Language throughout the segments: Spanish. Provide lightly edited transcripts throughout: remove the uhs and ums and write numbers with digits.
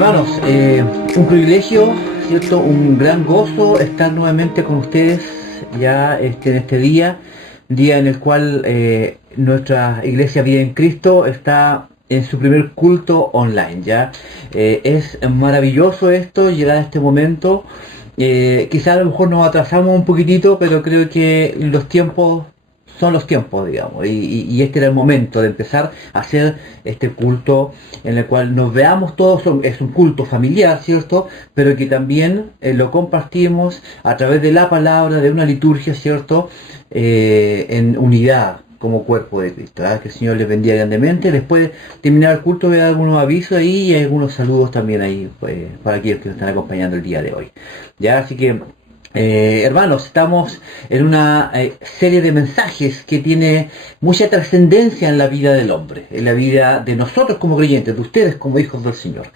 Hermanos, un privilegio, ¿cierto? Un gran gozo estar nuevamente con ustedes ya en este día en el cual nuestra iglesia Vida en Cristo está en su primer culto online, ¿ya? Es maravilloso esto, llegar a este momento. Quizá a lo mejor nos atrasamos un poquitito, pero creo que los tiempos son los tiempos, digamos, y este era el momento de empezar a hacer este culto en el cual nos veamos todos. Es un culto familiar, ¿cierto? Pero que también lo compartimos a través de la palabra, de una liturgia, ¿cierto? En unidad como cuerpo de Cristo. ¿Verdad? Que el Señor les bendiga grandemente. Después de terminar el culto voy a dar algunos avisos ahí y algunos saludos también ahí, pues, para aquellos que nos están acompañando el día de hoy. Ya, así que hermanos, estamos en una serie de mensajes que tiene mucha trascendencia en la vida del hombre, en la vida de nosotros como creyentes, de ustedes como hijos del Señor,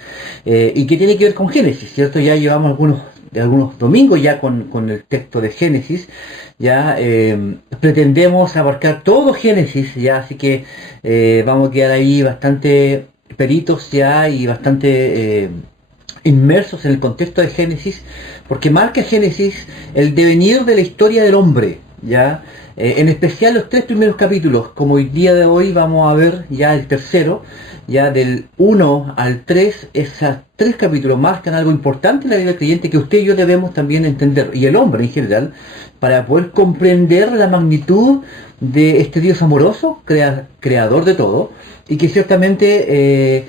y que tiene que ver con Génesis, ¿cierto? Ya llevamos algunos domingos ya con el texto de Génesis, ya pretendemos abarcar todo Génesis, ya, así que vamos a quedar ahí bastante peritos ya y bastante inmersos en el contexto de Génesis, porque marca Génesis el devenir de la historia del hombre, ¿ya? En especial los tres primeros capítulos, como el día de hoy vamos a ver ya el tercero, ya del 1 al 3, esos tres capítulos marcan algo importante en la vida del creyente que usted y yo debemos también entender, y el hombre en general, para poder comprender la magnitud de este Dios amoroso, creador de todo, y que ciertamente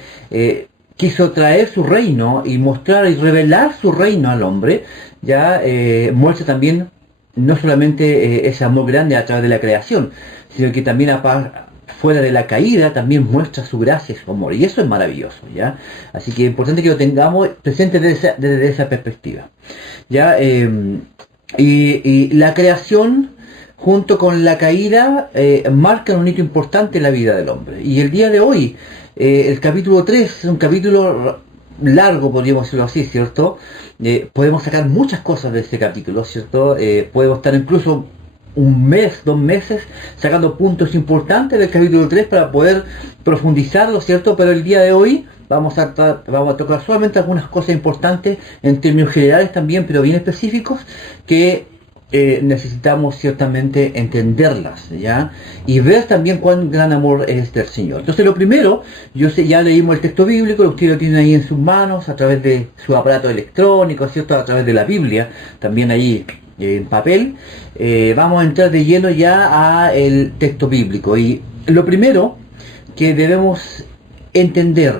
quiso traer su reino y mostrar y revelar su reino al hombre, ya muestra también no solamente ese amor grande a través de la creación, sino que también fuera de la caída también muestra su gracia y su amor, y eso es maravilloso, ya. Así que es importante que lo tengamos presente desde esa perspectiva, ya. Y la creación junto con la caída marcan un hito importante en la vida del hombre, y el día de hoy el capítulo 3 es un capítulo largo, podríamos decirlo así, ¿cierto? Podemos sacar muchas cosas de ese capítulo, ¿cierto? Podemos estar incluso un mes, 2 meses, sacando puntos importantes del capítulo 3 para poder profundizarlo, ¿cierto? Pero el día de hoy vamos a tocar solamente algunas cosas importantes en términos generales también, pero bien específicos, que necesitamos ciertamente entenderlas, ¿ya? Y ver también cuán gran amor es del Señor. Entonces lo primero, ya leímos el texto bíblico, usted lo tiene ahí en sus manos, a través de su aparato electrónico, ¿cierto? A través de la Biblia, también ahí en papel. Vamos a entrar de lleno ya a el texto bíblico. Y lo primero que debemos entender,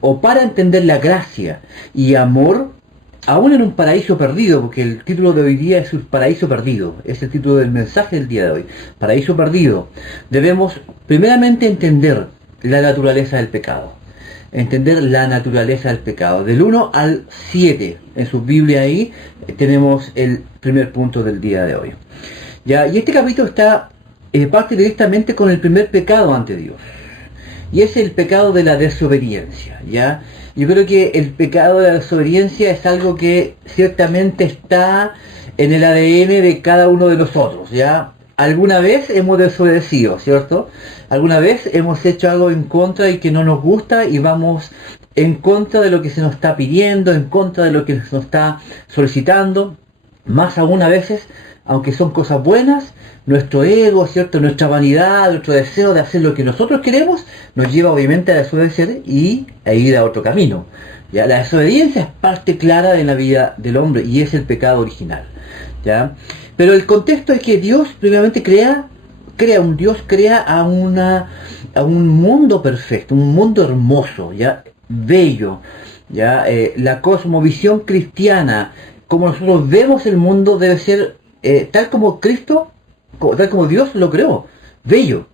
o para entender la gracia y amor, aún en un paraíso perdido, porque el título de hoy día es el paraíso perdido, es el título del mensaje del día de hoy, paraíso perdido, debemos primeramente entender la naturaleza del pecado, del 1 al 7, en su Biblia ahí tenemos el primer punto del día de hoy, ¿ya? Y este capítulo parte directamente con el primer pecado ante Dios, y es el pecado de la desobediencia, ¿ya? Yo creo que el pecado de la desobediencia es algo que ciertamente está en el ADN de cada uno de nosotros, ¿ya? Alguna vez hemos desobedecido, ¿cierto? Alguna vez hemos hecho algo en contra y que no nos gusta y vamos en contra de lo que se nos está pidiendo, en contra de lo que se nos está solicitando. Más aún a veces, aunque son cosas buenas, nuestro ego, ¿cierto? Nuestra vanidad, nuestro deseo de hacer lo que nosotros queremos, nos lleva obviamente a desobedecer y a ir a otro camino. ¿Ya? La desobediencia es parte clara de la vida del hombre y es el pecado original, ¿ya? Pero el contexto es que Dios primeramente crea a un mundo perfecto, un mundo hermoso, ¿ya? Bello, ¿ya? La cosmovisión cristiana, como nosotros vemos el mundo, debe ser tal como Dios lo creó, bello.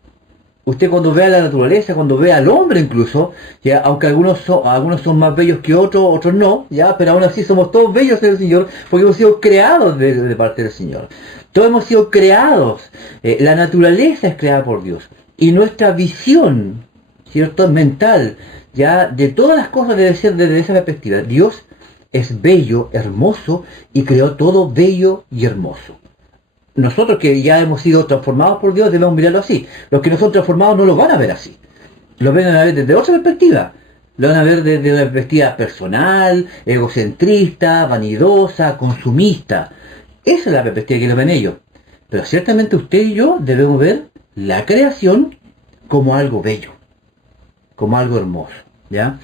Usted cuando ve a la naturaleza, cuando ve al hombre incluso, ya, aunque algunos son más bellos que otros no, ya, pero aún así somos todos bellos en el Señor, porque hemos sido creados de parte del Señor. Todos hemos sido creados, la naturaleza es creada por Dios, y nuestra visión, ¿cierto?, mental, ya, de todas las cosas debe ser desde esa perspectiva. Dios es bello, hermoso, y creó todo bello y hermoso. Nosotros que ya hemos sido transformados por Dios debemos mirarlo así. Los que no son transformados no lo van a ver así. Lo ven a ver desde otra perspectiva. Lo van a ver desde una perspectiva personal, egocentrista, vanidosa, consumista. Esa es la perspectiva que lo ven ellos. Pero ciertamente usted y yo debemos ver la creación como algo bello, como algo hermoso, ¿ya?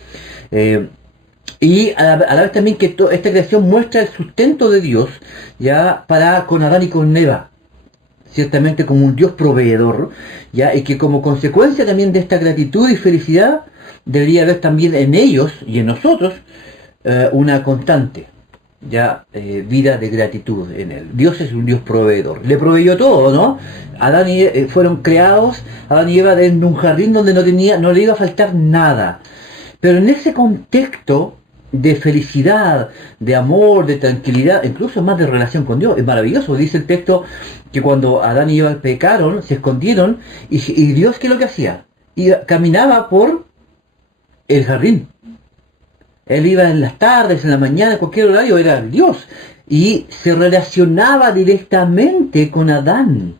Y a la vez también que esta creación muestra el sustento de Dios, ya, para con Adán y con Eva, ciertamente como un Dios proveedor, ya, y que como consecuencia también de esta gratitud y felicidad debería haber también en ellos y en nosotros una constante, ya, vida de gratitud en él. Dios es un Dios proveedor, le proveyó todo, ¿no? Adán y fueron creados, Adán y Eva, en un jardín donde no le iba a faltar nada. Pero en ese contexto de felicidad, de amor, de tranquilidad, incluso más de relación con Dios, es maravilloso. Dice el texto que cuando Adán y Eva pecaron, se escondieron, y Dios, ¿qué es lo que hacía? Caminaba por el jardín. Él iba en las tardes, en la mañana, en cualquier horario, era Dios. Y se relacionaba directamente con Adán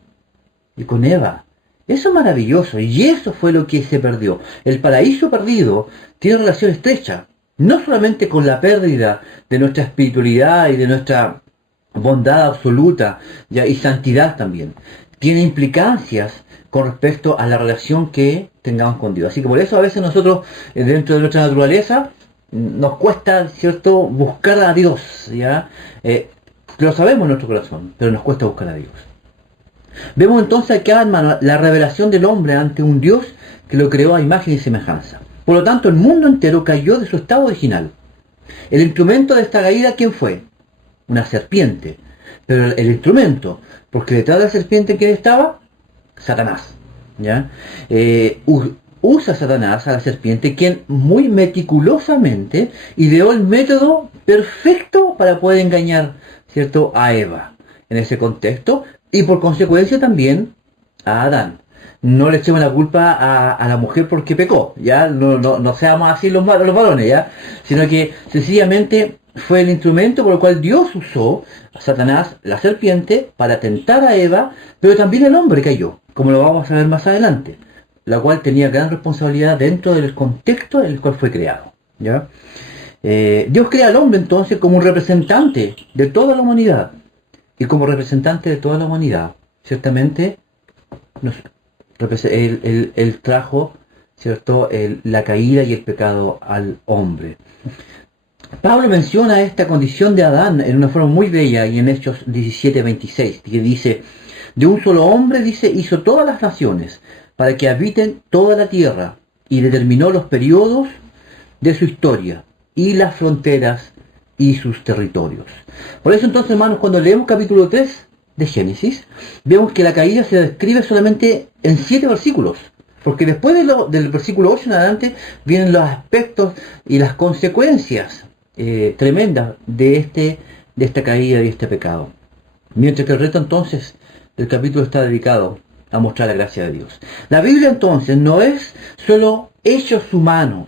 y con Eva. Eso es maravilloso, y eso fue lo que se perdió. El paraíso perdido tiene relación estrecha, no solamente con la pérdida de nuestra espiritualidad y de nuestra bondad absoluta, ya, y santidad también. Tiene implicancias con respecto a la relación que tengamos con Dios. Así que por eso a veces nosotros, dentro de nuestra naturaleza, nos cuesta, ¿cierto?, buscar a Dios, ¿ya? Lo sabemos en nuestro corazón, pero nos cuesta buscar a Dios. Vemos entonces acá, hermano, la revelación del hombre ante un Dios que lo creó a imagen y semejanza. Por lo tanto, el mundo entero cayó de su estado original. El instrumento de esta caída, ¿quién fue? Una serpiente. Pero el instrumento, porque detrás de la serpiente, ¿quién estaba? Satanás, ¿ya? Usa Satanás a la serpiente, quien muy meticulosamente ideó el método perfecto para poder engañar, ¿cierto?, a Eva en ese contexto, y por consecuencia también a Adán. No le echemos la culpa a la mujer porque pecó, ya, no seamos así los varones, ya, sino que sencillamente fue el instrumento por el cual Dios usó a Satanás, la serpiente, para tentar a Eva, pero también el hombre cayó, como lo vamos a ver más adelante, la cual tenía gran responsabilidad dentro del contexto en el cual fue creado, ¿ya? Dios crea al hombre entonces como un representante de toda la humanidad, y como representante de toda la humanidad, ciertamente él trajo, ¿cierto?, la caída y el pecado al hombre. Pablo menciona esta condición de Adán en una forma muy bella y en Hechos 17:26, que dice: de un solo hombre, dice, hizo todas las naciones para que habiten toda la tierra, y determinó los periodos de su historia y las fronteras y sus territorios. Por eso entonces, hermanos, cuando leemos capítulo 3 de Génesis, vemos que la caída se describe solamente en 7 versículos, porque después del versículo 8 en adelante vienen los aspectos y las consecuencias tremendas de esta caída y este pecado. Mientras que el resto entonces del capítulo está dedicado a mostrar la gracia de Dios. La Biblia entonces no es solo hechos humanos,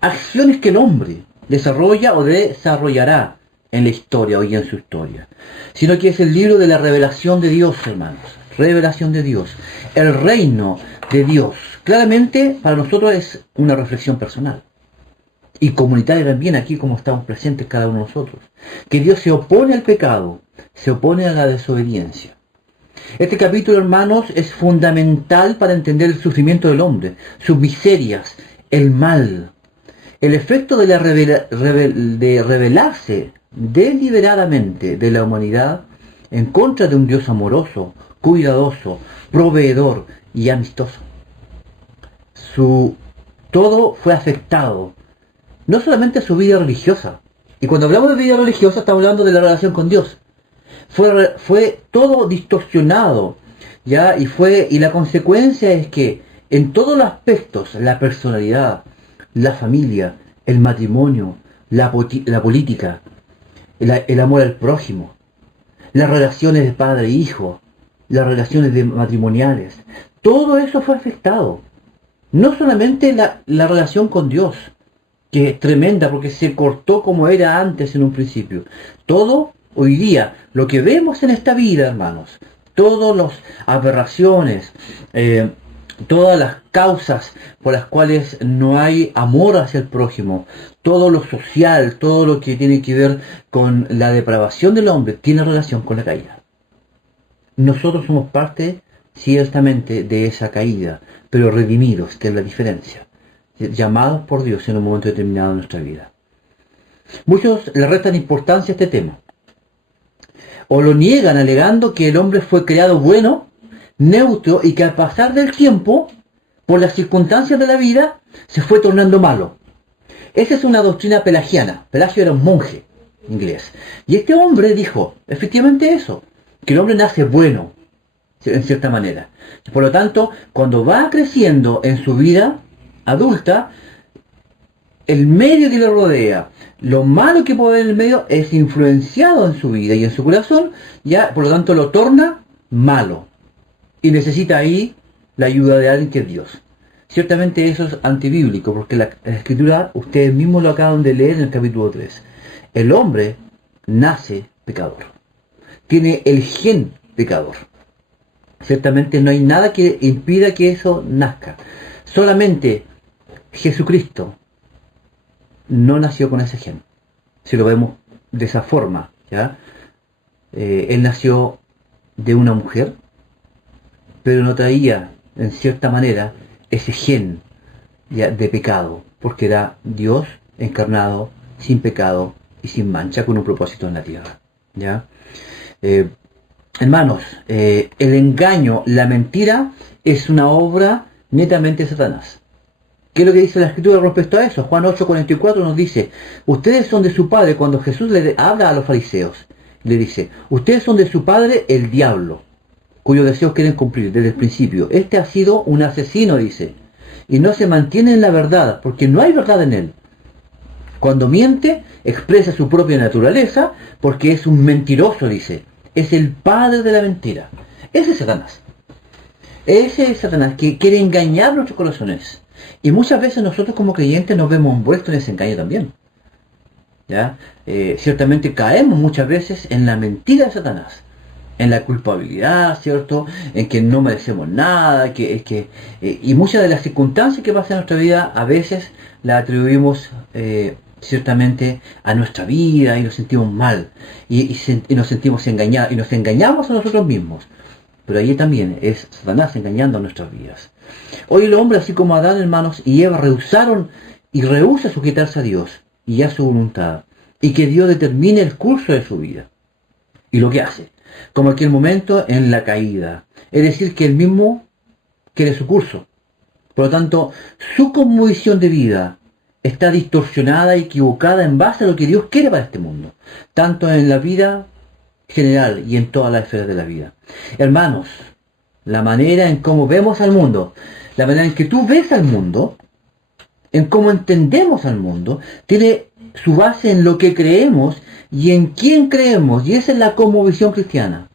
acciones que el hombre desarrolla o desarrollará en la historia o en su historia, sino que es el libro de la revelación de Dios, hermanos. Revelación de Dios, el reino de Dios. Claramente para nosotros es una reflexión personal y comunitaria también, aquí como estamos presentes cada uno de nosotros, que Dios se opone al pecado, se opone a la desobediencia. Este capítulo, hermanos, es fundamental para entender el sufrimiento del hombre, sus miserias, el mal, el efecto de rebelarse deliberadamente de la humanidad en contra de un Dios amoroso, cuidadoso, proveedor y amistoso. Todo fue afectado, no solamente su vida religiosa, y cuando hablamos de vida religiosa estamos hablando de la relación con Dios. Fue todo distorsionado, ¿ya? Y la consecuencia es que en todos los aspectos, la personalidad, la familia, el matrimonio, la política, el amor al prójimo, las relaciones de padre e hijo, las relaciones matrimoniales, todo eso fue afectado. No solamente la relación con Dios, que es tremenda porque se cortó como era antes en un principio. Todo hoy día, lo que vemos en esta vida, hermanos, todas las aberraciones, todas las causas por las cuales no hay amor hacia el prójimo, todo lo social, todo lo que tiene que ver con la depravación del hombre, tiene relación con la caída. Nosotros somos parte, ciertamente, de esa caída, pero redimidos, que es la diferencia, llamados por Dios en un momento determinado de nuestra vida. Muchos le restan importancia a este tema, o lo niegan alegando que el hombre fue creado bueno, neutro, y que al pasar del tiempo, por las circunstancias de la vida, se fue tornando malo. Esa es una doctrina pelagiana. Pelagio era un monje inglés. Y este hombre dijo, efectivamente eso, que el hombre nace bueno, en cierta manera. Por lo tanto, cuando va creciendo en su vida adulta, el medio que le rodea, lo malo que puede haber en el medio, es influenciado en su vida y en su corazón, ya por lo tanto lo torna malo. Y necesita ahí la ayuda de alguien que es Dios. Ciertamente eso es antibíblico, porque la Escritura, ustedes mismos lo acaban de leer en el capítulo 3. El hombre nace pecador. Tiene el gen pecador. Ciertamente no hay nada que impida que eso nazca. Solamente Jesucristo no nació con ese gen. Si lo vemos de esa forma, ¿ya? Él nació de una mujer, pero no traía, en cierta manera, ese gen, ¿ya?, de pecado, porque era Dios encarnado, sin pecado y sin mancha, con un propósito en la tierra, ¿ya? Hermanos, el engaño, la mentira, es una obra netamente de Satanás. ¿Qué es lo que dice la Escritura respecto a eso? Juan 8:44 nos dice, ustedes son de su padre. Cuando Jesús le habla a los fariseos, le dice, ustedes son de su padre el diablo, cuyos deseos quieren cumplir desde el principio. Este ha sido un asesino, dice, y no se mantiene en la verdad, porque no hay verdad en él. Cuando miente, expresa su propia naturaleza, porque es un mentiroso, dice. Es el padre de la mentira. Ese es Satanás. Ese es Satanás, que quiere engañar nuestros corazones. Y muchas veces nosotros como creyentes nos vemos envueltos en ese engaño también, ¿ya? Ciertamente caemos muchas veces en la mentira de Satanás, en la culpabilidad, ¿cierto?, en que no merecemos nada, y muchas de las circunstancias que pasan en nuestra vida a veces las atribuimos ciertamente a nuestra vida y nos sentimos mal y nos sentimos engañados y nos engañamos a nosotros mismos. Pero allí también es Satanás engañando a nuestras vidas. Hoy el hombre, así como Adán, hermanos, y Eva rehusaron y rehúsa sujetarse a Dios y a su voluntad, y que Dios determine el curso de su vida. Y lo que hace, como aquel momento en la caída, es decir, que él mismo quiere su curso. Por lo tanto, su cosmovisión de vida está distorsionada y equivocada en base a lo que Dios quiere para este mundo, tanto en la vida general y en todas las esferas de la vida. Hermanos, la manera en cómo vemos al mundo, la manera en que tú ves al mundo, en cómo entendemos al mundo, tiene su base en lo que creemos y en quién creemos, y esa es la cosmovisión cristiana.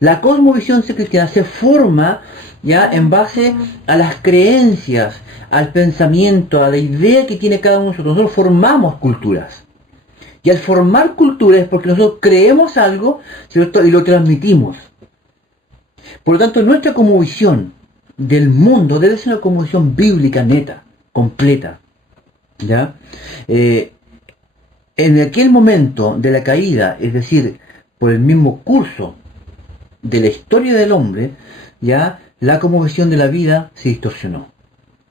La cosmovisión cristiana se forma ya en base a las creencias, al pensamiento, a la idea que tiene cada uno de nosotros. Nosotros formamos culturas. Y al formar culturas es porque nosotros creemos algo, ¿cierto?, y lo transmitimos. Por lo tanto, nuestra cosmovisión del mundo debe ser una cosmovisión bíblica neta, completa, ¿ya? En aquel momento de la caída, es decir, por el mismo curso de la historia del hombre, ya la cosmovisión de la vida se distorsionó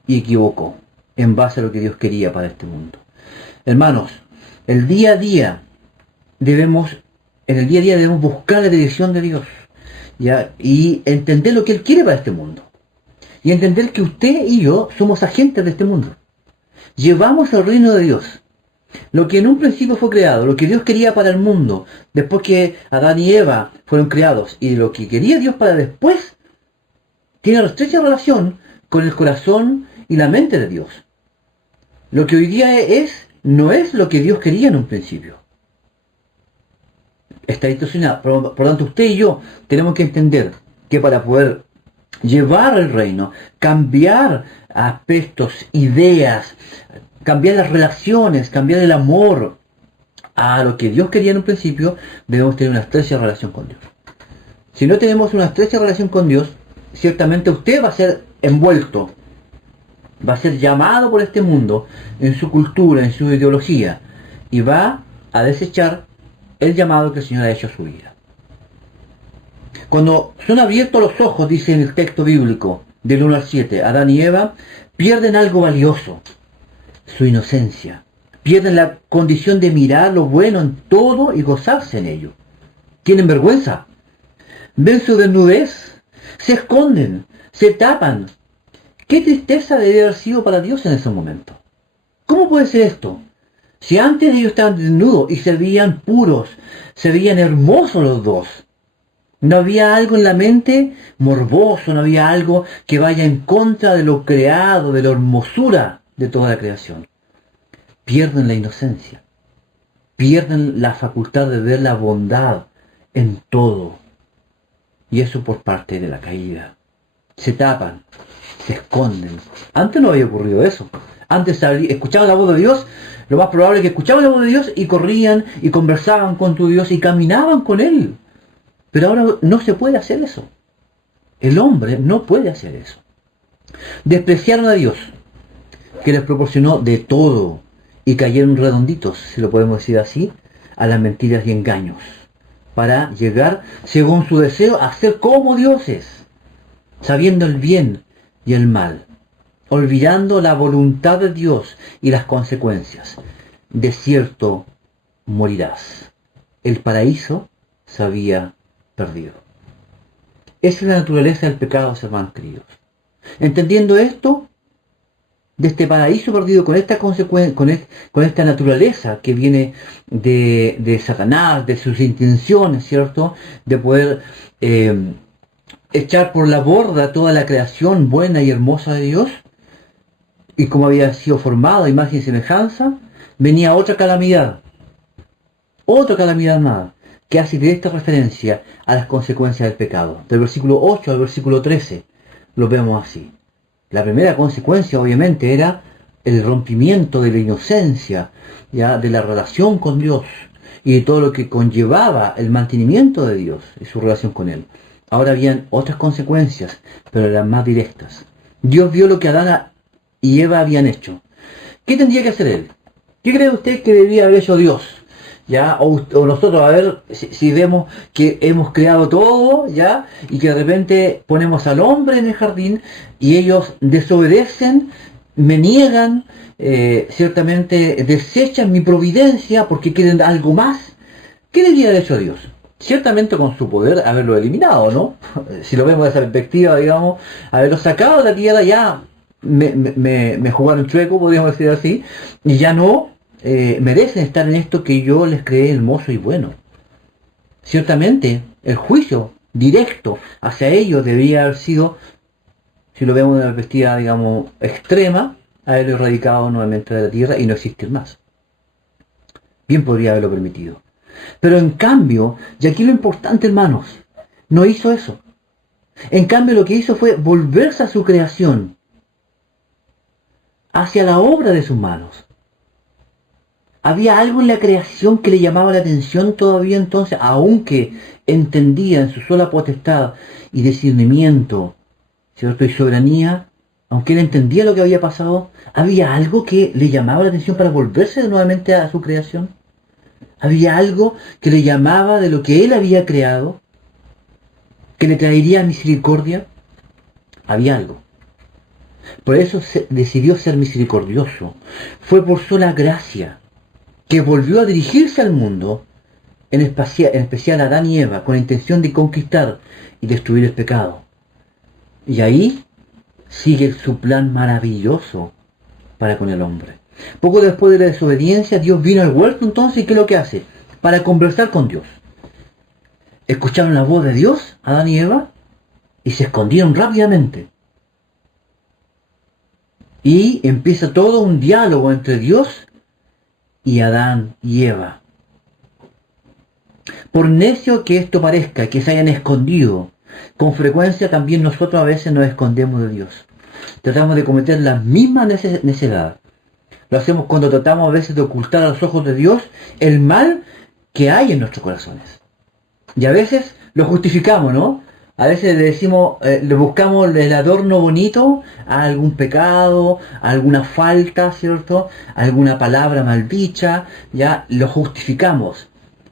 y equivocó en base a lo que Dios quería para este mundo. Hermanos, en el día a día debemos buscar la dirección de Dios, ¿ya?, y entender lo que Él quiere para este mundo. Y entender que usted y yo somos agentes de este mundo. Llevamos el reino de Dios. Lo que en un principio fue creado, lo que Dios quería para el mundo, después que Adán y Eva fueron creados, y lo que quería Dios para después, tiene una estrecha relación con el corazón y la mente de Dios. Lo que hoy día no es lo que Dios quería en un principio. Está distorsionado. Por lo tanto, usted y yo tenemos que entender que para poder llevar el reino, cambiar aspectos, ideas, cambiar las relaciones, cambiar el amor a lo que Dios quería en un principio, debemos tener una estrecha relación con Dios. Si no tenemos una estrecha relación con Dios, ciertamente usted va a ser envuelto, va a ser llamado por este mundo, en su cultura, en su ideología, y va a desechar el llamado que el Señor ha hecho a su vida. Cuando son abiertos los ojos, dice en el texto bíblico, del 1 al 7, Adán y Eva pierden algo valioso, su inocencia. Pierden la condición de mirar lo bueno en todo y gozarse en ello. Tienen vergüenza. Ven su desnudez, se esconden, se tapan. ¿Qué tristeza debe haber sido para Dios en ese momento? ¿Cómo puede ser esto? Si antes ellos estaban desnudos y se veían puros, se veían hermosos los dos. No había algo en la mente morboso, no había algo que vaya en contra de lo creado, de la hermosura de toda la creación. Pierden la inocencia, pierden la facultad de ver la bondad en todo. Y eso por parte de la caída. Se tapan, se esconden. Antes no había ocurrido eso. Antes escuchaban la voz de Dios, lo más probable es que escuchaban la voz de Dios y corrían y conversaban con tu Dios y caminaban con Él. Pero ahora no se puede hacer eso. El hombre no puede hacer eso. Despreciaron a Dios, que les proporcionó de todo, y cayeron redonditos, si lo podemos decir así, a las mentiras y engaños, para llegar, según su deseo, a ser como dioses, sabiendo el bien y el mal, olvidando la voluntad de Dios y las consecuencias. De cierto morirás. El paraíso se había perdido. Esa es la naturaleza del pecado, hermanos queridos. Entendiendo esto, de este paraíso perdido, con esta consecuencia, con esta naturaleza que viene de Satanás, de sus intenciones, ¿cierto? De poder echar por la borda toda la creación buena y hermosa de Dios, y como había sido formado a imagen y semejanza, venía otra calamidad nada, que hace directa referencia a las consecuencias del pecado. Del versículo 8 al versículo 13 lo vemos así. La primera consecuencia obviamente era el rompimiento de la inocencia, ya de la relación con Dios y de todo lo que conllevaba el mantenimiento de Dios y su relación con Él. Ahora habían otras consecuencias, pero eran más directas. Dios vio lo que Adán y Eva habían hecho. ¿Qué tendría que hacer Él? ¿Qué cree usted que debía haber hecho Dios? ¿Ya? O nosotros, a ver, si vemos que hemos creado todo, ¿ya? Y que de repente ponemos al hombre en el jardín y ellos desobedecen, me niegan, ciertamente desechan mi providencia porque quieren algo más. ¿Qué debería haber hecho Dios? Ciertamente con su poder haberlo eliminado, ¿no? Si lo vemos desde esa perspectiva, digamos, haberlo sacado de la tierra, ya me jugaron chueco, podríamos decir así, y ya no merecen estar en esto que yo les creé hermoso y bueno. Ciertamente, el juicio directo hacia ellos debería haber sido, si lo vemos de una perspectiva, digamos, extrema, haberlo erradicado nuevamente de la tierra y no existir más. Bien podría haberlo permitido. Pero en cambio, y aquí lo importante, hermanos, no hizo eso. En cambio, lo que hizo fue volverse a su creación, hacia la obra de sus manos. Había algo en la creación que le llamaba la atención todavía entonces, aunque entendía en su sola potestad y discernimiento, ¿cierto? Y soberanía, aunque él entendía lo que había pasado, había algo que le llamaba la atención para volverse nuevamente a su creación. Había algo que le llamaba de lo que él había creado, que le traería misericordia. Había algo. Por eso decidió ser misericordioso. Fue por sola gracia que volvió a dirigirse al mundo, en especial a Adán y Eva, con la intención de conquistar y destruir el pecado. Y ahí sigue su plan maravilloso para con el hombre. Poco después de la desobediencia, Dios vino al huerto entonces, ¿y qué es lo que hace? Para conversar con Dios. Escucharon la voz de Dios, Adán y Eva, y se escondieron rápidamente. Y empieza todo un diálogo entre Dios y Adán y Eva. Por necio que esto parezca, que se hayan escondido, con frecuencia también nosotros a veces nos escondemos de Dios. Tratamos de cometer la misma necedad. Lo hacemos cuando tratamos a veces de ocultar a los ojos de Dios el mal que hay en nuestros corazones. Y a veces lo justificamos, ¿no? A veces le decimos, le buscamos el adorno bonito a algún pecado, a alguna falta, ¿cierto? A alguna palabra maldicha, ya lo justificamos.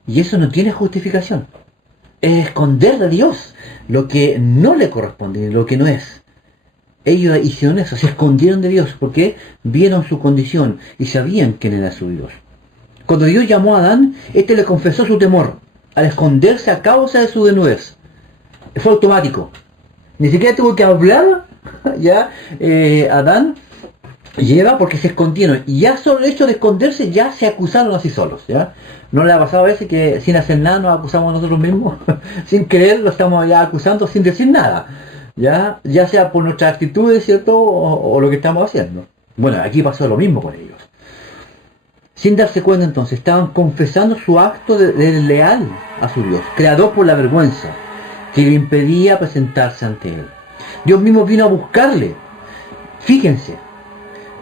Y eso no tiene justificación. Es esconder de Dios lo que no le corresponde, lo que no es. Ellos hicieron eso, se escondieron de Dios porque vieron su condición y sabían quién era su Dios. Cuando Dios llamó a Adán, éste le confesó su temor al esconderse a causa de su desnudez. Fue automático. Ni siquiera tuvo que hablar ya Adán y Eva porque se escondieron. Y ya solo el hecho de esconderse ya se acusaron así solos. ¿Ya? ¿No le ha pasado a veces que sin hacer nada nos acusamos a nosotros mismos? Sin querer lo estamos ya acusando sin decir nada. Ya sea por nuestras actitudes, ¿cierto? O lo que estamos haciendo. Bueno, aquí pasó lo mismo con ellos. Sin darse cuenta entonces, estaban confesando su acto de leal a su Dios, creador por la vergüenza, que le impedía presentarse ante él. Dios mismo vino a buscarle. Fíjense,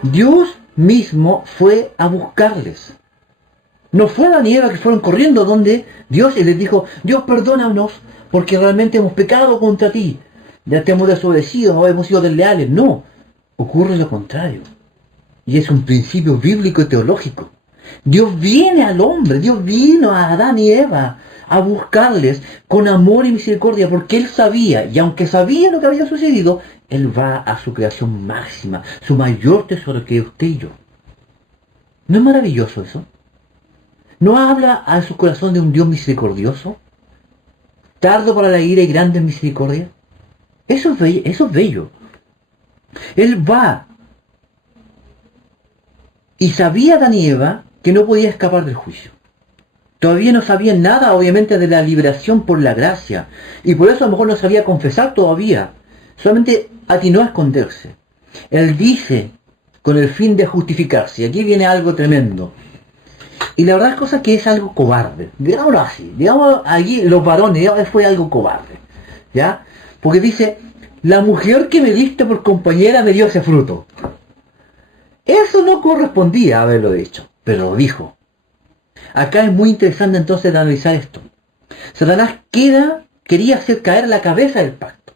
Dios mismo fue a buscarles. No fue Adán y Eva que fueron corriendo donde Dios y les dijo, Dios perdónanos porque realmente hemos pecado contra ti. Ya te hemos desobedecido, no hemos sido desleales. No, ocurre lo contrario. Y es un principio bíblico y teológico. Dios viene al hombre, Dios vino a Adán y Eva a buscarles con amor y misericordia porque Él sabía, y aunque sabía lo que había sucedido, Él va a su creación máxima, su mayor tesoro que es usted y yo. ¿No es maravilloso eso? ¿No habla a su corazón de un Dios misericordioso? ¿Tardo para la ira y grande en misericordia? Eso es bello, eso es bello. Él va y sabía Adán y Eva que no podía escapar del juicio. Todavía no sabía nada, obviamente, de la liberación por la gracia. Y por eso a lo mejor no sabía confesar todavía. Solamente atinó a esconderse. Él dice con el fin de justificarse. Y aquí viene algo tremendo. Y la verdad es cosa que es algo cobarde. Digámoslo así. Digamos allí los varones, fue algo cobarde. ¿Ya? Porque dice, la mujer que me diste por compañera me dio ese fruto. Eso no correspondía a haberlo dicho, pero lo dijo. Acá es muy interesante entonces de analizar esto. Satanás quería hacer caer la cabeza del pacto.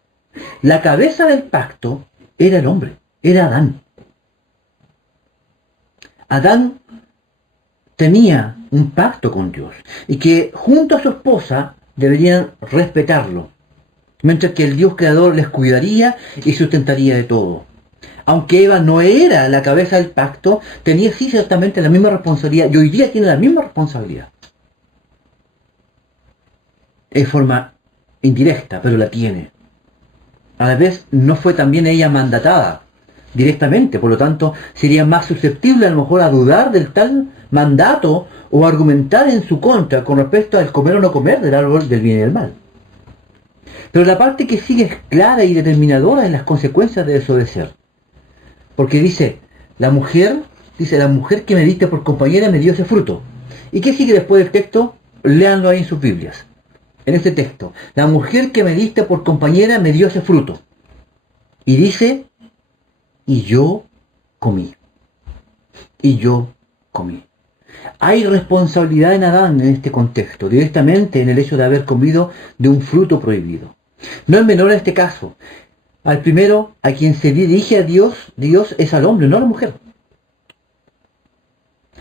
La cabeza del pacto era el hombre, era Adán. Adán tenía un pacto con Dios y que junto a su esposa deberían respetarlo, mientras que el Dios creador les cuidaría y sustentaría de todo. Aunque Eva no era la cabeza del pacto, tenía sí ciertamente la misma responsabilidad y hoy día tiene la misma responsabilidad. En forma indirecta, pero la tiene. A la vez no fue también ella mandatada directamente, por lo tanto sería más susceptible a lo mejor a dudar del tal mandato o argumentar en su contra con respecto al comer o no comer del árbol del bien y del mal. Pero la parte que sigue es clara y determinadora en las consecuencias de desobedecer. Porque dice, la mujer que me diste por compañera me dio ese fruto. ¿Y qué sigue después del texto? Léanlo ahí en sus Biblias. En este texto, la mujer que me diste por compañera me dio ese fruto. Y dice, y yo comí. Y yo comí. Hay responsabilidad en Adán en este contexto, directamente en el hecho de haber comido de un fruto prohibido. No es menor en este caso. Al primero, a quien se dirige a Dios es al hombre, no a la mujer.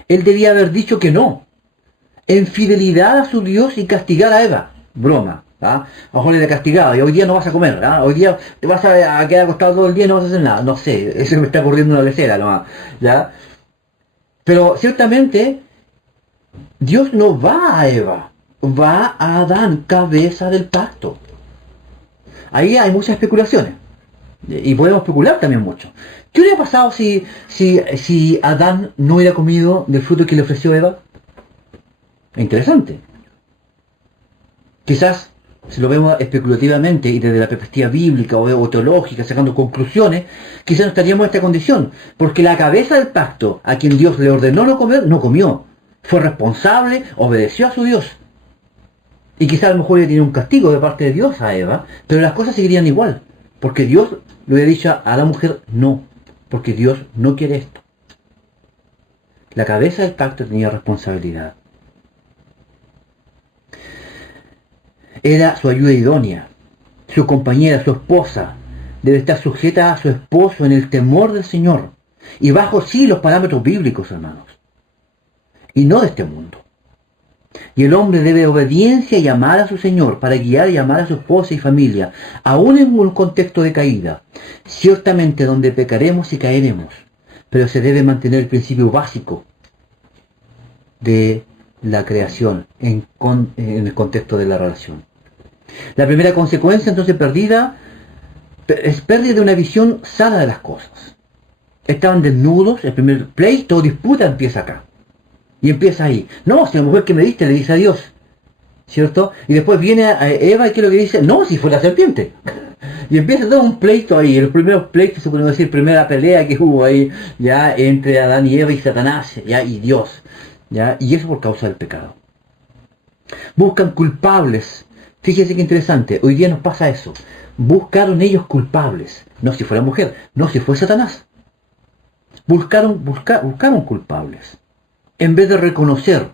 Él debía haber dicho que no, en fidelidad a su Dios y castigar a Eva. Broma, a lo mejor le castigaba y hoy día no vas a comer, hoy día te vas a quedar acostado todo el día y no vas a hacer nada. No sé, eso me está ocurriendo una lecera nomás, ¿ya? Pero ciertamente, Dios no va a Eva, va a Adán, cabeza del pacto. Ahí hay muchas especulaciones. Y podemos especular también mucho. ¿Qué hubiera pasado si Adán no hubiera comido del fruto que le ofreció Eva? Interesante. Quizás, si lo vemos especulativamente y desde la perspectiva bíblica o teológica, sacando conclusiones, quizás no estaríamos en esta condición. Porque la cabeza del pacto, a quien Dios le ordenó no comer, no comió. Fue responsable, obedeció a su Dios. Y quizás a lo mejor tiene un castigo de parte de Dios a Eva, pero las cosas seguirían igual. Porque Dios le había dicho a la mujer no, porque Dios no quiere esto. La cabeza del pacto tenía responsabilidad. Era su ayuda idónea, su compañera, su esposa, debe estar sujeta a su esposo en el temor del Señor y bajo sí los parámetros bíblicos, hermanos, y no de este mundo. Y el hombre debe obediencia y amar a su Señor para guiar y amar a su esposa y familia, aún en un contexto de caída. Ciertamente donde pecaremos y caeremos, pero se debe mantener el principio básico de la creación en el contexto de la relación. La primera consecuencia entonces es pérdida de una visión sana de las cosas. Estaban desnudos, el primer pleito o disputa empieza acá. Y empieza ahí. No, si la mujer que me diste le dice a Dios, ¿cierto? Y después viene a Eva y ¿qué es lo que dice? No, si fue la serpiente. Y empieza todo un pleito ahí. El primer pleito, se puede decir, primera pelea que hubo ahí, ya entre Adán y Eva y Satanás, ya, y Dios. ¿Ya? Y eso por causa del pecado. Buscan culpables. Fíjense qué interesante, hoy día nos pasa eso. Buscaron ellos culpables. No si fue la mujer, no si fue Satanás. Buscaron culpables. En vez de reconocer,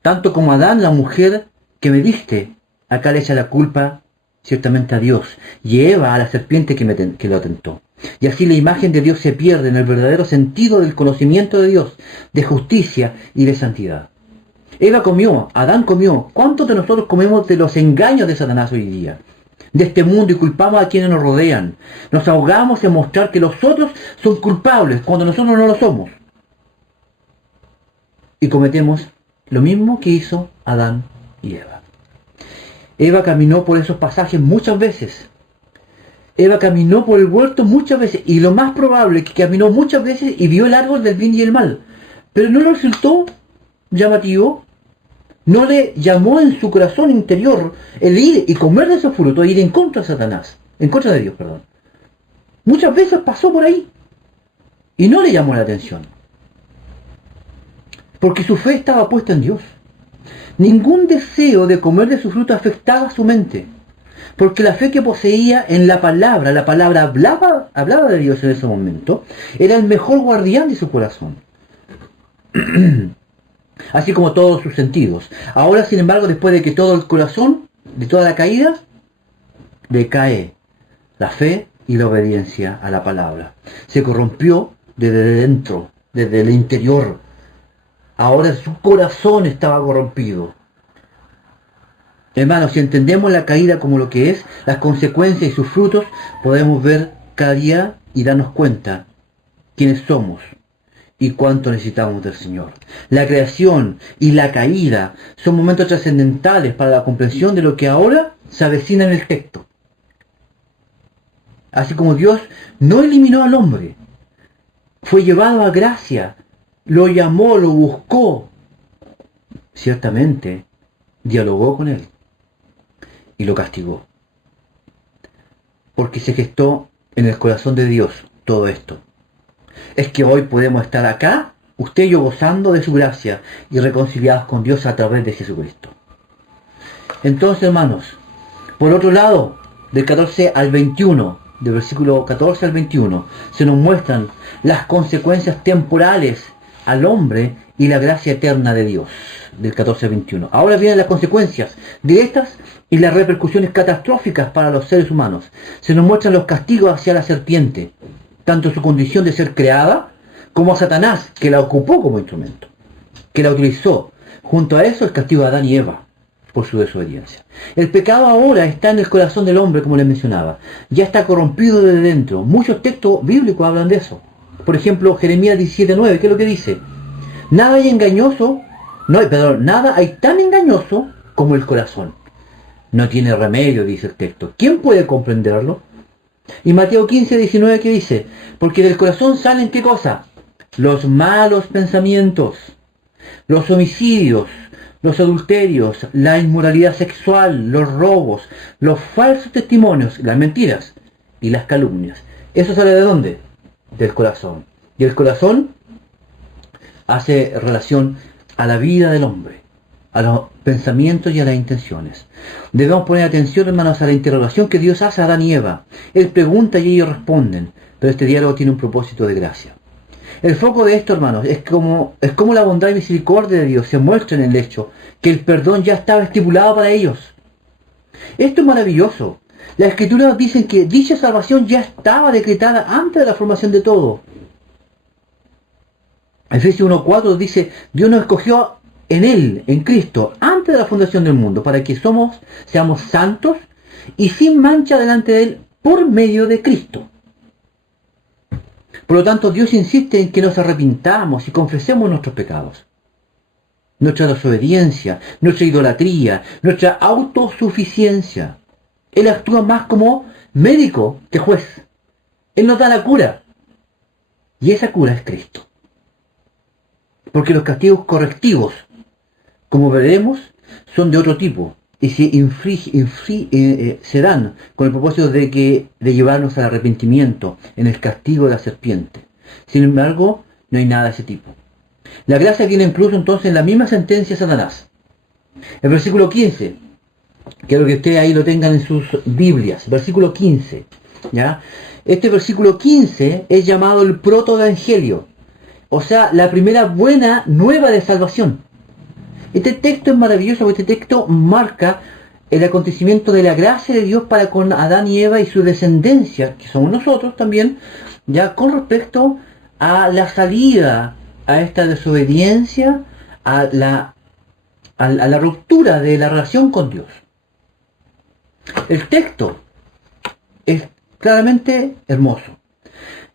tanto como Adán, la mujer que me diste, acá le echa la culpa ciertamente a Dios. Y Eva a la serpiente que lo tentó. Y así la imagen de Dios se pierde en el verdadero sentido del conocimiento de Dios, de justicia y de santidad. Eva comió, Adán comió. ¿Cuántos de nosotros comemos de los engaños de Satanás hoy día? De este mundo y culpamos a quienes nos rodean. Nos ahogamos en mostrar que los otros son culpables cuando nosotros no lo somos. Y cometemos lo mismo que hizo Adán y Eva. Eva caminó por esos pasajes muchas veces. Eva caminó por el huerto muchas veces, y lo más probable es que caminó muchas veces y vio el árbol del bien y el mal. Pero no le resultó llamativo, no le llamó en su corazón interior el ir y comer de esos frutos, ir en contra de Satanás, en contra de Dios, perdón. Muchas veces pasó por ahí y no le llamó la atención, porque su fe estaba puesta en Dios. Ningún deseo de comer de su fruto afectaba su mente, porque la fe que poseía en la palabra hablaba de Dios en ese momento, era el mejor guardián de su corazón. Así como todos sus sentidos. Ahora, sin embargo, después de que todo el corazón, de toda la caída, decae la fe y la obediencia a la palabra. Se corrompió desde dentro, desde el interior. Ahora su corazón estaba corrompido. Hermanos, si entendemos la caída como lo que es, las consecuencias y sus frutos, podemos ver cada día y darnos cuenta quiénes somos y cuánto necesitamos del Señor. La creación y la caída son momentos trascendentales para la comprensión de lo que ahora se avecina en el texto. Así como Dios no eliminó al hombre, fue llevado a gracia, lo llamó, lo buscó, ciertamente dialogó con él y lo castigó, porque se gestó en el corazón de Dios todo esto. Es que hoy podemos estar acá, usted y yo, gozando de su gracia y reconciliados con Dios a través de Jesucristo. Entonces, hermanos, por otro lado, del 14 al 21, del versículo 14 al 21, se nos muestran las consecuencias temporales al hombre y la gracia eterna de Dios, del 14 al 21. Ahora vienen las consecuencias directas y las repercusiones catastróficas para los seres humanos. Se nos muestran los castigos hacia la serpiente, tanto su condición de ser creada, como a Satanás, que la ocupó como instrumento, que la utilizó. Junto a eso, el castigo de Adán y Eva, por su desobediencia. El pecado ahora está en el corazón del hombre, como les mencionaba. Ya está corrompido desde dentro. Muchos textos bíblicos hablan de eso. Por ejemplo, Jeremías 17:9, ¿qué es lo que dice? Nada hay tan engañoso como el corazón. No tiene remedio, dice el texto. ¿Quién puede comprenderlo? Y Mateo 15:19, ¿qué dice? Porque del corazón salen, ¿qué cosa? Los malos pensamientos, los homicidios, los adulterios, la inmoralidad sexual, los robos, los falsos testimonios, las mentiras y las calumnias. ¿Eso sale de dónde? Del corazón. Y el corazón hace relación a la vida del hombre, a los pensamientos y a las intenciones. Debemos poner atención, hermanos, a la interrogación que Dios hace a Adán y Eva. Él pregunta y ellos responden, pero este diálogo tiene un propósito de gracia. El foco de esto, hermanos, es como la bondad y misericordia de Dios se muestra en el hecho que el perdón ya estaba estipulado para ellos. Esto es maravilloso. Las Escrituras dicen que dicha salvación ya estaba decretada antes de la formación de todo. Efesios 1:4 dice, Dios nos escogió en Él, en Cristo, antes de la fundación del mundo, para que seamos santos y sin mancha delante de Él por medio de Cristo. Por lo tanto, Dios insiste en que nos arrepintamos y confesemos nuestros pecados, nuestra desobediencia, nuestra idolatría, nuestra autosuficiencia. Él actúa más como médico que juez. Él nos da la cura. Y esa cura es Cristo. Porque los castigos correctivos, como veremos, son de otro tipo y se dan con el propósito de llevarnos al arrepentimiento en el castigo de la serpiente. Sin embargo, no hay nada de ese tipo. La gracia viene incluso entonces en la misma sentencia de Satanás. El versículo 15, quiero que ustedes ahí lo tengan en sus Biblias, versículo 15, ¿ya? Este versículo 15 es llamado el protoevangelio, o sea, la primera buena nueva de salvación. Este texto es maravilloso porque este texto marca el acontecimiento de la gracia de Dios para con Adán y Eva y su descendencia, que somos nosotros también, ya con respecto a la salida a esta desobediencia, a la ruptura de la relación con Dios. El texto es claramente hermoso.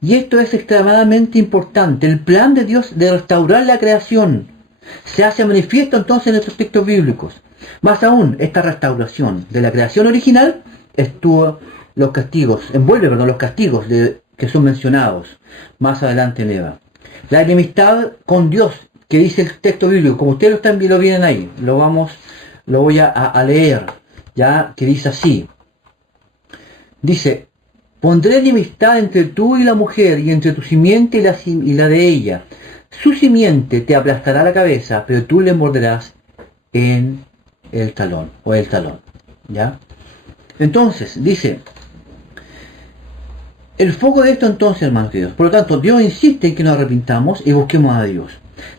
Y esto es extremadamente importante. El plan de Dios de restaurar la creación se hace manifiesto entonces en estos textos bíblicos. Más aún, esta restauración de la creación original envuelve los castigos que son mencionados más adelante en Eva. La enemistad con Dios, que dice el texto bíblico, como ustedes lo vienen ahí, lo voy a leer, ya, que dice así. Dice, pondré enemistad entre tú y la mujer, y entre tu simiente y la de ella. Su simiente te aplastará la cabeza, pero tú le morderás en el talón, ¿ya? Entonces, dice, el foco de esto entonces, hermanos queridos, por lo tanto, Dios insiste en que nos arrepintamos y busquemos a Dios.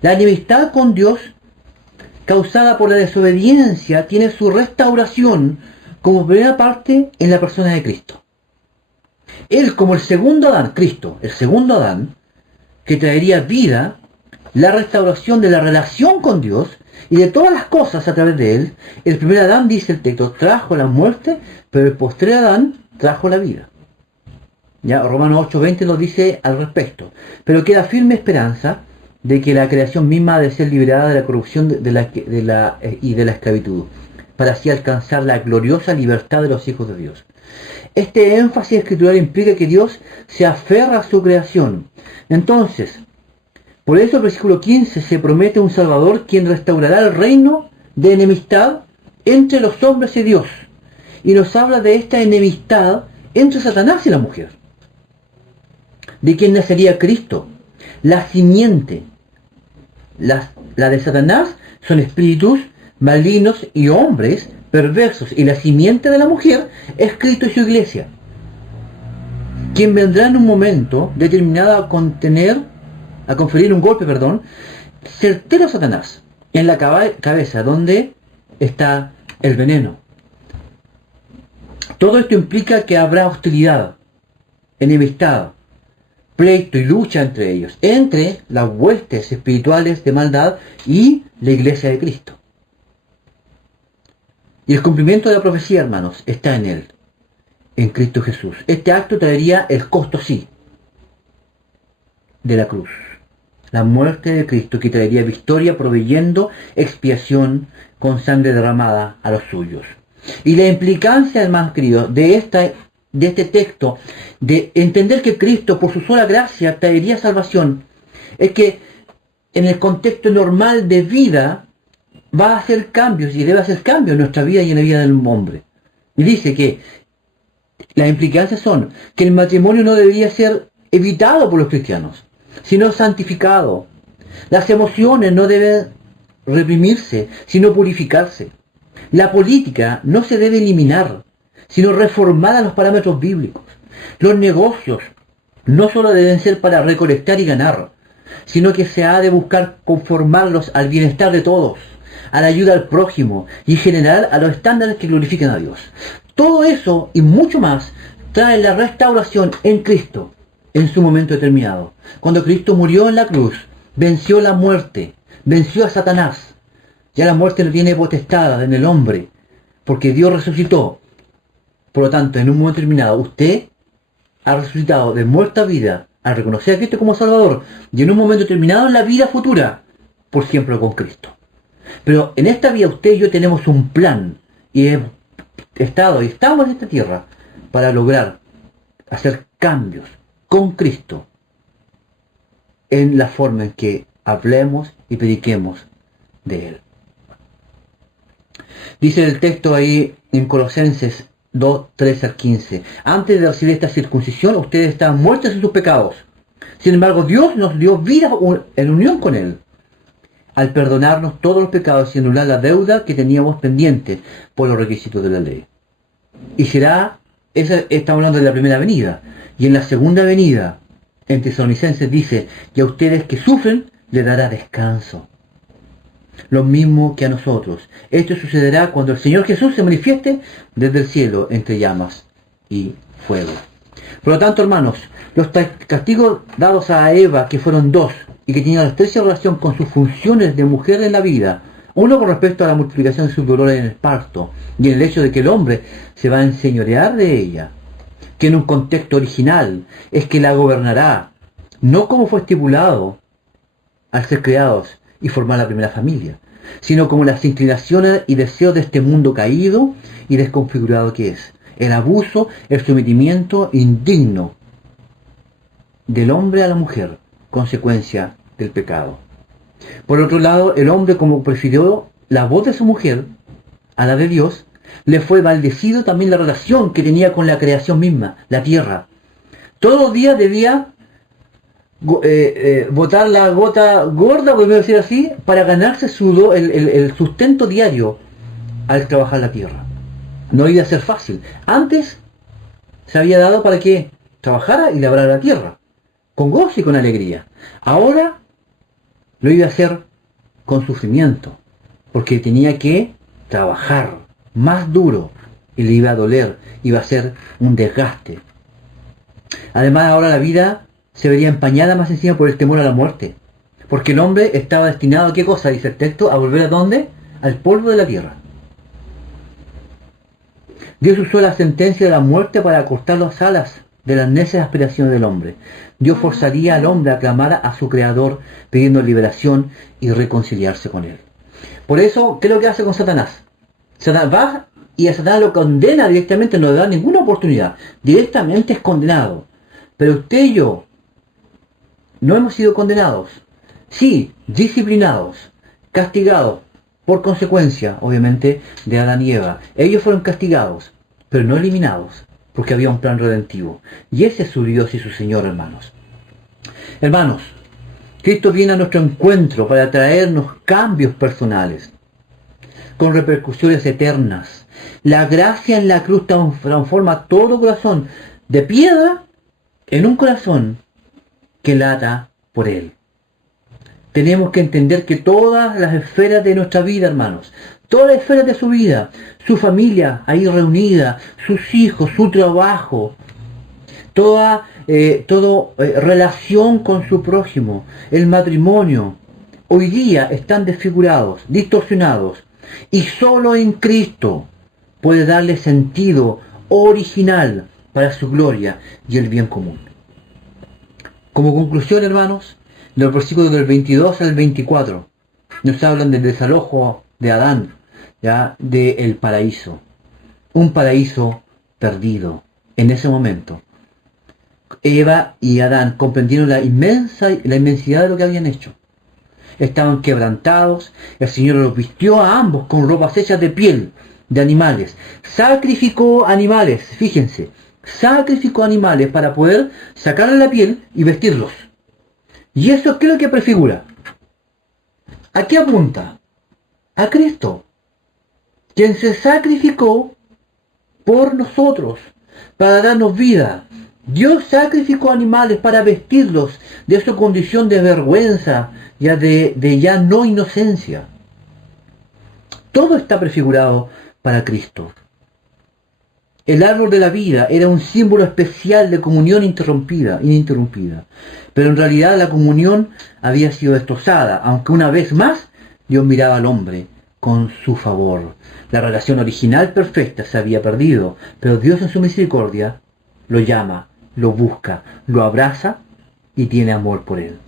La enemistad con Dios, causada por la desobediencia, tiene su restauración como primera parte en la persona de Cristo. Él, como el segundo Adán, Cristo, el segundo Adán, que traería vida, la restauración de la relación con Dios y de todas las cosas a través de él. El primer Adán, dice el texto, trajo la muerte, pero el posterior Adán trajo la vida. Ya, Romanos 8:20 lo dice al respecto. Pero queda firme esperanza de que la creación misma ha de ser liberada de la corrupción y de la esclavitud, para así alcanzar la gloriosa libertad de los hijos de Dios. Este énfasis escritural implica que Dios se aferra a su creación. Entonces, por eso el versículo 15 se promete un Salvador quien restaurará el reino de enemistad entre los hombres y Dios. Y nos habla de esta enemistad entre Satanás y la mujer, de quien nacería Cristo. La simiente, la de Satanás, son espíritus malignos y hombres perversos, y la simiente de la mujer es Cristo y su iglesia, quien vendrá en un momento determinado a conferir un golpe, certero a Satanás, en la cabeza, donde está el veneno. Todo esto implica que habrá hostilidad, enemistad, pleito y lucha entre ellos, entre las huestes espirituales de maldad y la iglesia de Cristo. Y el cumplimiento de la profecía, hermanos, está en Él, en Cristo Jesús. Este acto traería el costo, sí, de la cruz. La muerte de Cristo, que traería victoria proveyendo expiación con sangre derramada a los suyos. Y la implicancia, hermanos queridos, de este texto, de entender que Cristo por su sola gracia traería salvación, es que en el contexto normal de vida va a hacer cambios y debe hacer cambios en nuestra vida y en la vida del hombre. Y dice que las implicancias son que el matrimonio no debería ser evitado por los cristianos, sino santificado. Las emociones no deben reprimirse, sino purificarse. La política no se debe eliminar, sino reformar a los parámetros bíblicos. Los negocios no solo deben ser para recolectar y ganar, sino que se ha de buscar conformarlos al bienestar de todos. a la ayuda al prójimo y en general a los estándares que glorifican a Dios. Todo eso y mucho más trae la restauración en Cristo en su momento determinado. Cuando Cristo murió en la cruz, venció la muerte, venció a Satanás. Ya la muerte no tiene potestad en el hombre, porque Dios resucitó. Por lo tanto, en un momento determinado, usted ha resucitado de muerta a vida al reconocer a Cristo como Salvador, y en un momento determinado en la vida futura, por siempre con Cristo. Pero en esta vida usted y yo tenemos un plan, y hemos estado y estamos en esta tierra para lograr hacer cambios con Cristo en la forma en que hablemos y prediquemos de Él. Dice el texto ahí en Colosenses 2, 13 al 15. Antes de recibir esta circuncisión, ustedes estaban muertos en sus pecados. Sin embargo, Dios nos dio vida en unión con Él, al perdonarnos todos los pecados y anular la deuda que teníamos pendiente por los requisitos de la ley. Y estamos hablando de la primera venida. Y en la segunda venida, en Tesalonicenses dice, y a ustedes que sufren, les dará descanso. Lo mismo que a nosotros. Esto sucederá cuando el Señor Jesús se manifieste desde el cielo entre llamas y fuego. Por lo tanto, hermanos, los castigos dados a Eva, que fueron dos, y que tenían estrecha relación con sus funciones de mujer en la vida, uno con respecto a la multiplicación de sus dolores en el parto, y en el hecho de que el hombre se va a enseñorear de ella, que en un contexto original es que la gobernará, no como fue estipulado al ser creados y formar la primera familia, sino como las inclinaciones y deseos de este mundo caído y desconfigurado que es, el abuso, el sometimiento indigno del hombre a la mujer, consecuencia del pecado. Por otro lado, el hombre, como prefirió la voz de su mujer a la de Dios, le fue maldecido también la relación que tenía con la creación misma, la tierra. Todos los días debía botar la gota gorda, por decir así, para ganarse el sustento diario al trabajar la tierra. No iba a ser fácil. Antes se había dado para que trabajara y labrara la tierra, con gozo y con alegría. Ahora lo iba a hacer con sufrimiento, porque tenía que trabajar más duro y le iba a doler, iba a ser un desgaste. Además, ahora la vida se vería empañada más encima por el temor a la muerte, porque el hombre estaba destinado a ¿qué cosa? Dice el texto, a volver ¿a dónde? Al polvo de la tierra. Dios usó la sentencia de la muerte para cortar las alas de las necias aspiraciones del hombre. Dios forzaría al hombre a clamar a su Creador pidiendo liberación y reconciliarse con Él. Por eso, ¿qué es lo que hace con Satanás? Satanás va y a Satanás lo condena directamente, no le da ninguna oportunidad. Directamente es condenado. Pero usted y yo no hemos sido condenados. Sí, disciplinados, castigados, por consecuencia, obviamente, de Adán y Eva. Ellos fueron castigados, pero no eliminados, porque había un plan redentivo. Y ese es su Dios y su Señor, hermanos. Hermanos, Cristo viene a nuestro encuentro para traernos cambios personales, con repercusiones eternas. La gracia en la cruz transforma todo corazón de piedra en un corazón que lata por Él. Tenemos que entender que todas las esferas de nuestra vida, hermanos, todas las esferas de su vida, su familia ahí reunida, sus hijos, su trabajo, toda relación con su prójimo, el matrimonio, hoy día están desfigurados, distorsionados, y solo en Cristo puede darle sentido original para su gloria y el bien común. Como conclusión, hermanos, de los versículos del 22 al 24, nos hablan del desalojo de Adán, ya, del paraíso. Un paraíso perdido. En ese momento, Eva y Adán comprendieron la inmensidad de lo que habían hecho. Estaban quebrantados, el Señor los vistió a ambos con ropas hechas de piel de animales. Sacrificó animales, fíjense, sacrificó animales para poder sacarle la piel y vestirlos. ¿Y eso qué es lo que prefigura? ¿A qué apunta? A Cristo, quien se sacrificó por nosotros, para darnos vida. Dios sacrificó animales para vestirlos de su condición de vergüenza, ya de ya no inocencia. Todo está prefigurado para Cristo. El árbol de la vida era un símbolo especial de comunión ininterrumpida. Pero en realidad la comunión había sido destrozada, aunque una vez más Dios miraba al hombre con su favor. La relación original perfecta se había perdido, pero Dios en su misericordia lo llama, lo busca, lo abraza y tiene amor por él.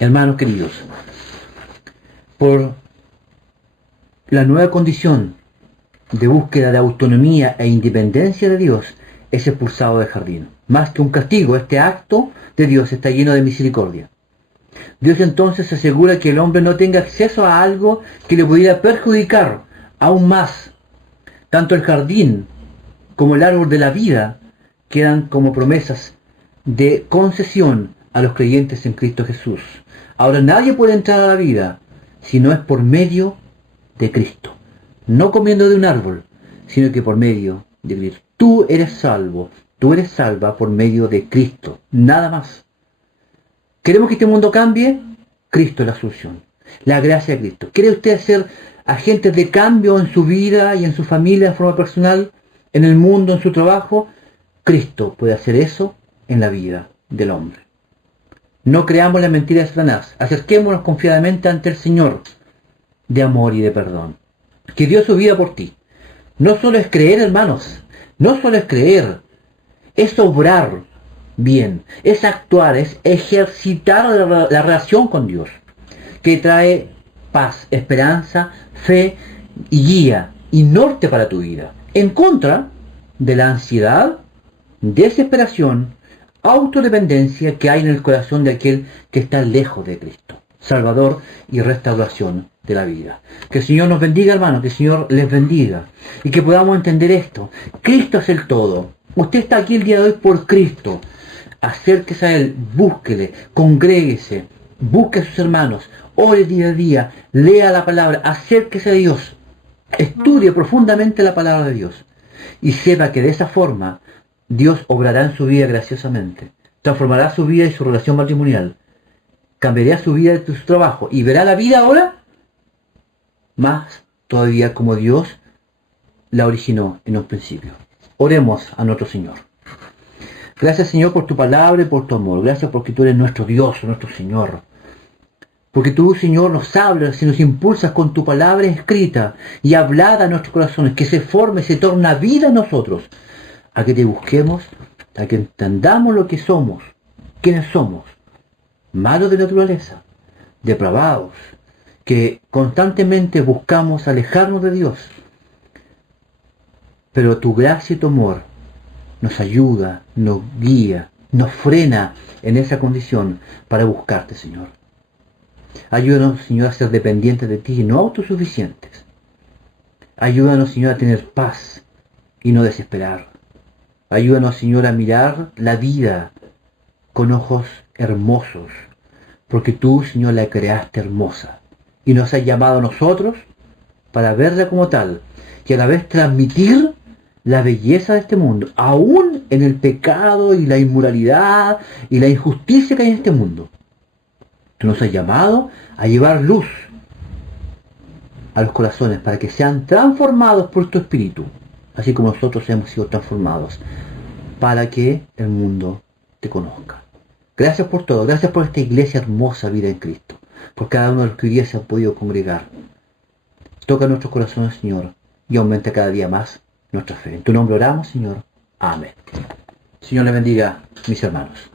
Hermanos queridos, por la nueva condición de búsqueda de autonomía e independencia de Dios, es expulsado del jardín. Más que un castigo, este acto de Dios está lleno de misericordia. Dios entonces asegura que el hombre no tenga acceso a algo que le pudiera perjudicar aún más. Tanto el jardín como el árbol de la vida quedan como promesas de concesión a los creyentes en Cristo Jesús. Ahora nadie puede entrar a la vida si no es por medio de Cristo. No comiendo de un árbol, sino que por medio de Cristo. Tú eres salvo, tú eres salva por medio de Cristo, nada más. ¿Queremos que este mundo cambie? Cristo es la solución, la gracia de Cristo. ¿Quiere usted ser agente de cambio en su vida y en su familia de forma personal, en el mundo, en su trabajo? Cristo puede hacer eso en la vida del hombre. No creamos la mentira de Satanás, acerquémonos confiadamente ante el Señor de amor y de perdón, que dio su vida por ti. No solo es creer, hermanos, no solo es creer, es obrar bien, es actuar, es ejercitar la relación con Dios, que trae paz, esperanza, fe y guía y norte para tu vida, en contra de la ansiedad, desesperación, autodependencia que hay en el corazón de aquel que está lejos de Cristo, Salvador y restauración de la vida. Que el Señor nos bendiga, hermanos, que el Señor les bendiga y que podamos entender esto. Cristo es el todo. Usted está aquí el día de hoy por Cristo. Acérquese a Él, búsquele, congréguese, busque a sus hermanos, ore día a día, lea la palabra, acérquese a Dios, estudie profundamente la palabra de Dios y sepa que de esa forma Dios obrará en su vida graciosamente, transformará su vida y su relación matrimonial, cambiará su vida y su trabajo y verá la vida ahora más todavía como Dios la originó en un principio. Oremos a nuestro Señor. Gracias, Señor, por tu palabra y por tu amor. Gracias porque tú eres nuestro Dios, nuestro Señor. Porque tú, Señor, nos hablas y nos impulsas con tu palabra escrita y hablada a nuestros corazones, que se forme, se torna vida en nosotros, a que te busquemos, a que entendamos lo que somos, quiénes somos, malos de naturaleza, depravados, que constantemente buscamos alejarnos de Dios. Pero tu gracia y tu amor nos ayuda, nos guía, nos frena en esa condición para buscarte, Señor. Ayúdanos, Señor, a ser dependientes de ti y no autosuficientes. Ayúdanos, Señor, a tener paz y no desesperar. Ayúdanos, Señor, a mirar la vida con ojos hermosos, porque tú, Señor, la creaste hermosa y nos has llamado a nosotros para verla como tal y a la vez transmitir la belleza de este mundo, aún en el pecado y la inmoralidad y la injusticia que hay en este mundo. Tú nos has llamado a llevar luz a los corazones para que sean transformados por tu Espíritu, así como nosotros hemos sido transformados, para que el mundo te conozca. Gracias por todo, gracias por esta iglesia hermosa, Vida en Cristo, por cada uno de los que hoy día se han podido congregar. Toca nuestros corazones, Señor, y aumenta cada día más nuestra fe. En tu nombre oramos, Señor. Amén. Señor le bendiga, mis hermanos.